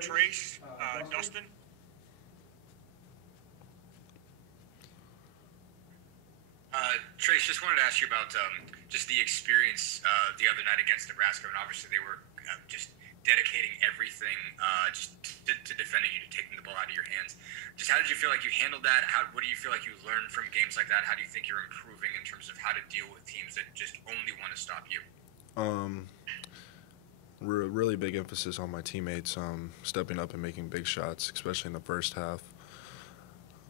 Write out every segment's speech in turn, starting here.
Trayce, Dustin. Trayce, just wanted to ask you about just the experience the other night against Nebraska, and obviously they were just dedicating everything just to defending you, to taking the ball out of your hands. Just how did you feel like you handled that? What do you feel like you learned from games like that? How do you think you're improving in terms of how to deal with teams that just only want to stop you? Really big emphasis on my teammates stepping up and making big shots, especially in the first half.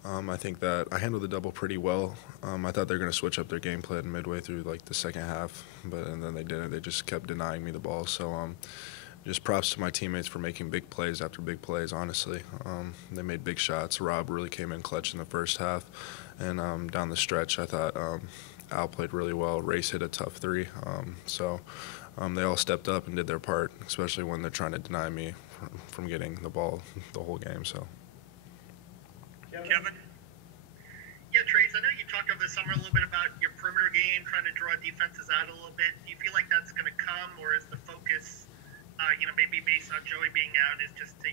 I think that I handled the double pretty well. I thought they were going to switch up their game plan midway through like the second half, and then they didn't. They just kept denying me the ball. So just props to my teammates for making big plays after big plays, honestly. They made big shots. Rob really came in clutch in the first half, and down the stretch I thought Al played really well. Race hit a tough three. They all stepped up and did their part, especially when they're trying to deny me from getting the ball the whole game. So. Kevin? Yeah, Trayce, I know you talked over the summer a little bit about your perimeter game, trying to draw defenses out a little bit. Do you feel like that's going to come, or is the focus, maybe based on Joey being out, is just to,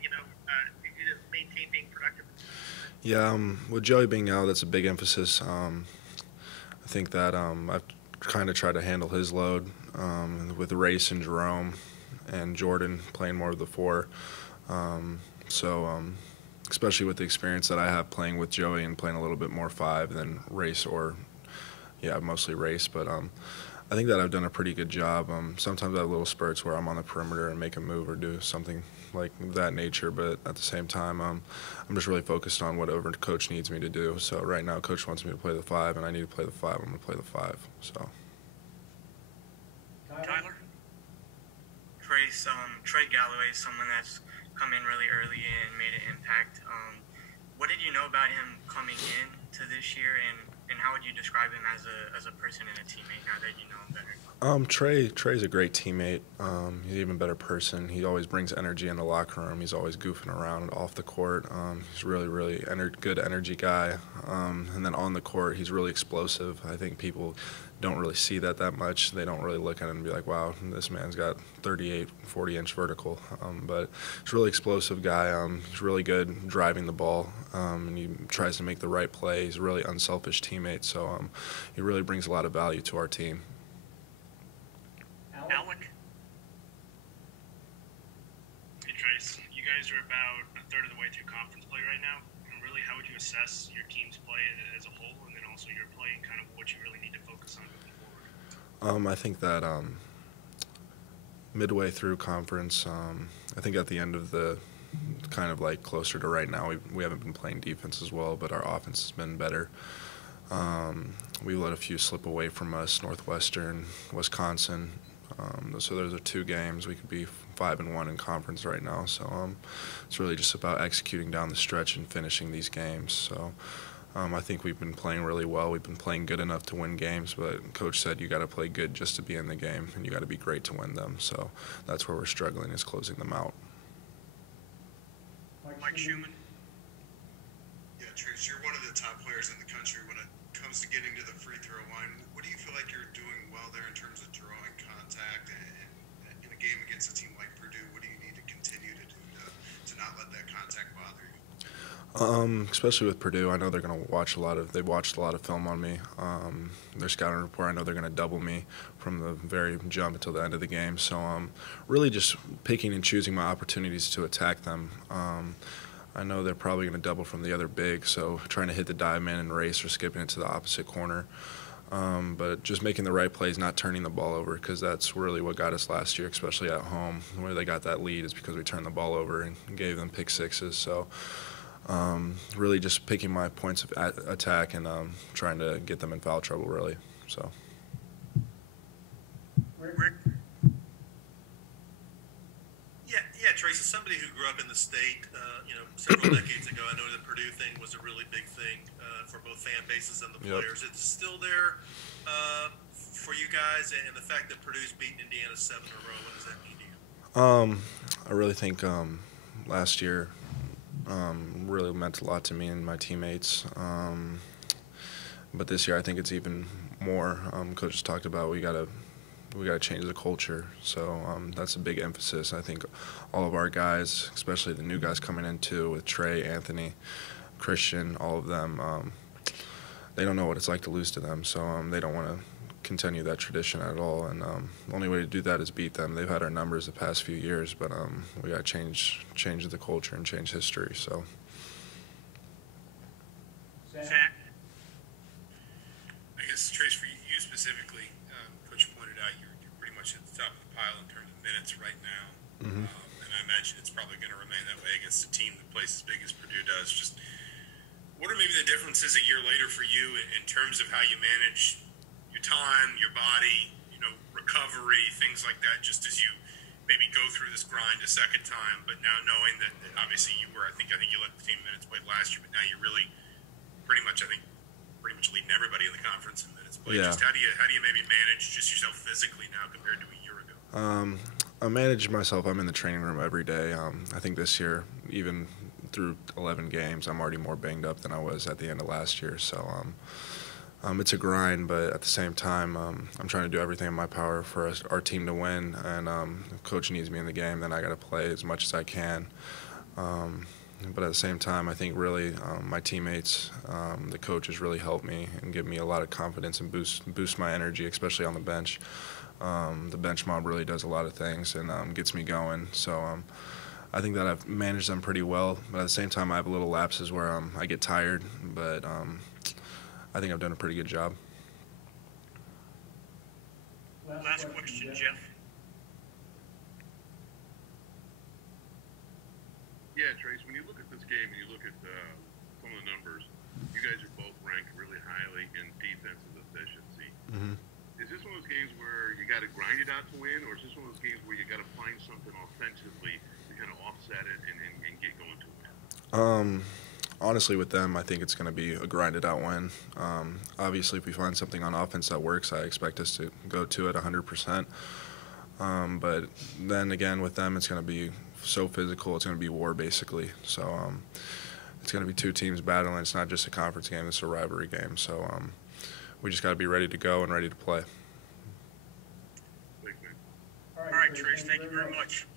maintain being productive? Yeah, with Joey being out, that's a big emphasis. I think that I've kind of tried to handle his load with Race and Jerome and Jordan playing more of the four. Especially with the experience that I have playing with Joey and playing a little bit more five than Race, mostly Race. But I think that I've done a pretty good job. Sometimes I have little spurts where I'm on the perimeter and make a move or do something like that nature. But at the same time, I'm just really focused on whatever coach needs me to do. So right now, coach wants me to play the five, and I need to play the five. I'm going to play the five. So. Tyler? Trayce, Glloway is someone that's come in really early and made an impact. What did you know about him coming in to this year, and how would you describe him as a person and a teammate now that you know him better? Trey's a great teammate. He's an even better person. He always brings energy in the locker room. He's always goofing around off the court. He's really good energy guy. And then on the court, he's really explosive. I think people don't really see that much. They don't really look at him and be like, wow, this man's got 38, 40-inch vertical. But he's a really explosive guy. He's really good driving the ball, and he tries to make the right play. He's a really unselfish teammate, so he really brings a lot of value to our team. Alec? Hey, Trayce, you guys are about a third of the way through conference play right now. And really, how would you assess your team's play as a whole, and then also your play and kind of what you really need to focus on moving forward? I think that midway through conference, I think at the end of the kind of like closer to right now, we haven't been playing defense as well, but our offense has been better. We let a few slip away from us, Northwestern, Wisconsin. So those are 2 games. We could be 5-1 in conference right now. So it's really just about executing down the stretch and finishing these games. So I think we've been playing really well. We've been playing good enough to win games, but Coach said you got to play good just to be in the game, and you got to be great to win them. So that's where we're struggling, is closing them out. Mike Schumann? Yeah, Trayce, you're one of the top players in the country when it comes to getting to the free throw line. What do you feel like you're doing well there in terms of drawing contact? And in a game against a team like Purdue, what do you need to continue to do to not let that contact bother you? Especially with Purdue, I know they're going to watch they've watched a lot of film on me. Their scouting report, I know they're going to double me from the very jump until the end of the game. So really just picking and choosing my opportunities to attack them. I know they're probably going to double from the other big, so trying to hit the diamond and race or skipping it to the opposite corner. But just making the right plays, not turning the ball over, because that's really what got us last year, especially at home. Where they got that lead is because we turned the ball over and gave them pick sixes. So really just picking my points of attack and trying to get them in foul trouble, really. So. Rick? Yeah, Trayce, as somebody who grew up in the state, several decades ago, I know the Purdue thing was a really big thing for both fan bases and the players. It's still there for you guys, and the fact that Purdue's beaten Indiana 7 in a row, what does that mean to you? I really think last year really meant a lot to me and my teammates. But this year I think it's even more. Coach has talked about we got to we got to change the culture. So that's a big emphasis. I think all of our guys, especially the new guys coming in too, with Trey, Anthony, Christian, all of them, they don't know what it's like to lose to them. So they don't want to continue that tradition at all. And the only way to do that is beat them. They've had our numbers the past few years, but we got to change the culture and change history. So. Zach. I guess, Trayce, for you specifically, Coach pointed out you're pretty much at the top of the pile in terms of minutes right now. Mm-hmm. And I imagine it's probably going to remain that way against a team that plays as big as Purdue does. Just what are maybe the differences a year later for you in terms of how you manage your time, your body, recovery, things like that, just as you maybe go through this grind a second time, but now knowing that obviously you were, I think you let the team minutes played last year, but now you're really pretty much leading everybody in the conference in minutes played. Yeah. Just how do you maybe manage just yourself physically now compared to a year ago? I manage myself. I'm in the training room every day. I think this year, even through 11 games, I'm already more banged up than I was at the end of last year. So it's a grind, but at the same time, I'm trying to do everything in my power for our team to win. And if coach needs me in the game, then I got to play as much as I can. But at the same time, I think really my teammates, the coaches really help me and give me a lot of confidence and boost my energy, especially on the bench. The bench mob really does a lot of things and gets me going. So I think that I've managed them pretty well. But at the same time, I have a little lapses where I get tired. But I think I've done a pretty good job. Last question, Jeff. Yeah, Trayce, when you look at this game and you look at some of the numbers, you guys are both ranked really highly in defensive efficiency. Mm-hmm. Is this one of those games where you got to grind it out to win, or is this one of those games where you got to find something offensively to kind of offset it and get going to win? Honestly, with them, I think it's going to be a grinded out win. Obviously, if we find something on offense that works, I expect us to go to it 100%. But then again, with them, it's going to be so physical. It's going to be war, basically. So it's going to be two teams battling. It's not just a conference game. It's a rivalry game. So we just got to be ready to go and ready to play. All right, Trayce, thank you very much.